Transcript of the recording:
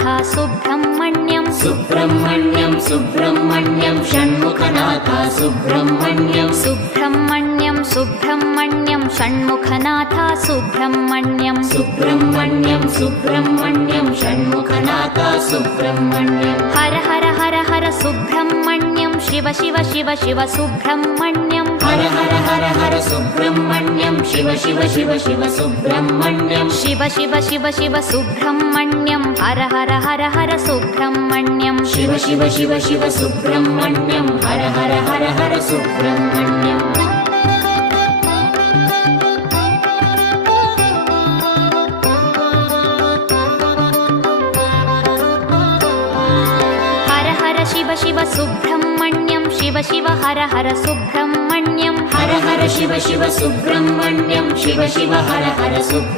Shanmukhanath Subrahmanyam Subrahmanyam Subrahmanyam Shanmukhanath Subrahmanyam Subrahmanyam Subrahmanyam Shanmukhanath Subrahmanyam Subrahmanyam Subrahmanyam Shanmukhanath Subrahmanyam Har Har Har Har Subrahmanyam Shiva Shiva Shiva Shiva Subrahmanyam Har Har Har Har Subrahmanyam Shiva Shiva Shiva Shiva Subrahmanyam Shiva Shiva Shiva Shiva Subrahmanyam Har Har Har Har Subrahmanyam Shiva Shiva Shiva Shiva Subrahmanyam Har Har Har Har Subrahmanyam Har Har Shiva Shiva Subrahmanyam Shiva Shiva Har Har Subrahmanyam Har Har Shiva Shiva Subrahmanyam Shiva Shiva Har Har Subrahmanyam